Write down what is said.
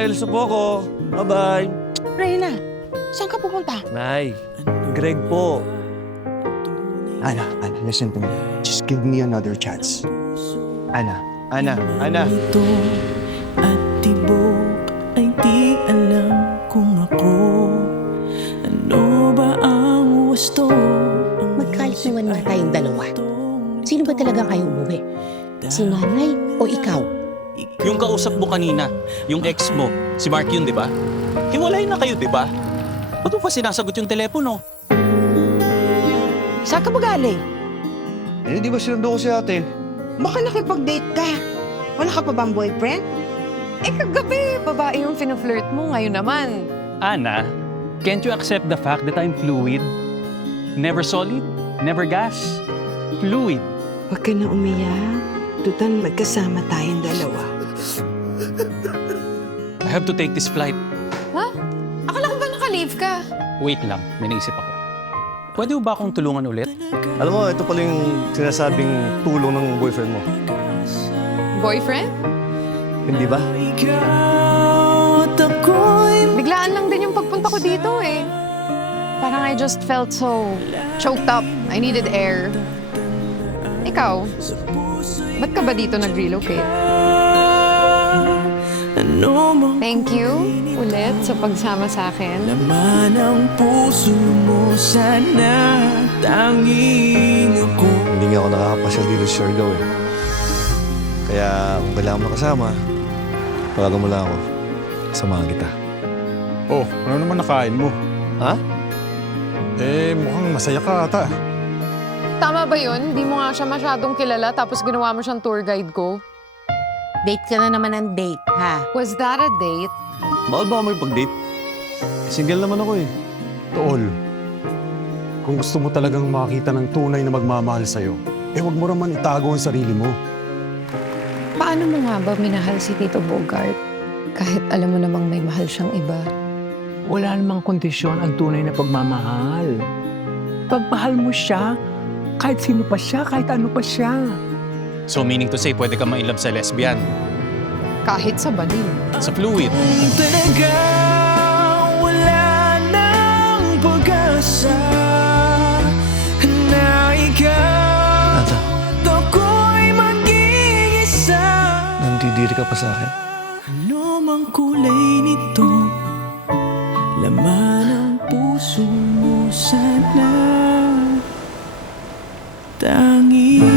Nakailso po ako. Bye-bye. Reyna, saan ka pupunta? Nay, Greg po. Ana, listen to me. Just give me another chance. Ana. Ito at tibok ay di alam kung ako ano ba ang wasto. Magkalit naman nga tayong dalawa. Sino ba talaga kayo umuwi? Si nanay o ikaw? Yung kausap mo kanina, yung ex mo, si Mark yun, di ba? Hiwalay na kayo, di ba? Ba't mo pa sinasagot yung telepono? Saan ka ba galing? Eh, di ba sinundo ko si ate? Baka nakipag-date ka. Wala ka pa bang boyfriend? Eh, kagabi, babae yung flirt mo. Ngayon naman. Ana, can't you accept the fact that I'm fluid? Never solid, never gas. Fluid. Huwag ka na umiyak. Tutan, magkasama tayong dalawa. I have to take this flight. Ha? Akala ko ba naka-leave ka? Wait lang, may naisip ako. Pwede ba akong tulungan ulit? Alam mo, ito pala yung sinasabing tulong ng boyfriend mo. Boyfriend? Hindi ba? Ikaw at ako'y Biglaan lang din yung pagpunta ko dito eh. Parang I just felt so choked up. I needed air. Ikaw, ba't ka ba dito nag-relocate? ano mang Thank you ulit sa pagsama sa akin. laman ang puso mo, sana tanging ako. Hindi nga ako nakakapasyal dito sa Siargao eh. Kaya kung kailangan mo kasama, tawagan mo lang ako. Samahan kita. Oh, ano naman nakain mo? Ha? Eh, mukhang masaya ka ata. Tama ba yun? Di mo nga siya masyadong kilala tapos ginawa mo siyang tour guide ko? Date ka na naman ng date, ha? Was that a date? Bawal ba may pag-date? Single naman ako eh. Tol, kung gusto mo talagang makita ng tunay na magmamahal sa'yo, eh wag mo naman itago ang sarili mo. Paano mo nga ba minahal si Tito Bogart? Kahit alam mo namang may mahal siyang iba. Wala namang kondisyon ang tunay na pagmamahal. Pagmahal mo siya, kahit sino pa siya, kahit ano pa siya. So meaning to say, pwede ka ma-inlove sa lesbian, Kahit sa baliw. sa fluid. Talaga wala nang pag-asa na ikaw Ata, at ako'y mag-iisa. nandidiri ka pa sa akin? Ano mang kulay nito, laman ang puso mo, sana tanging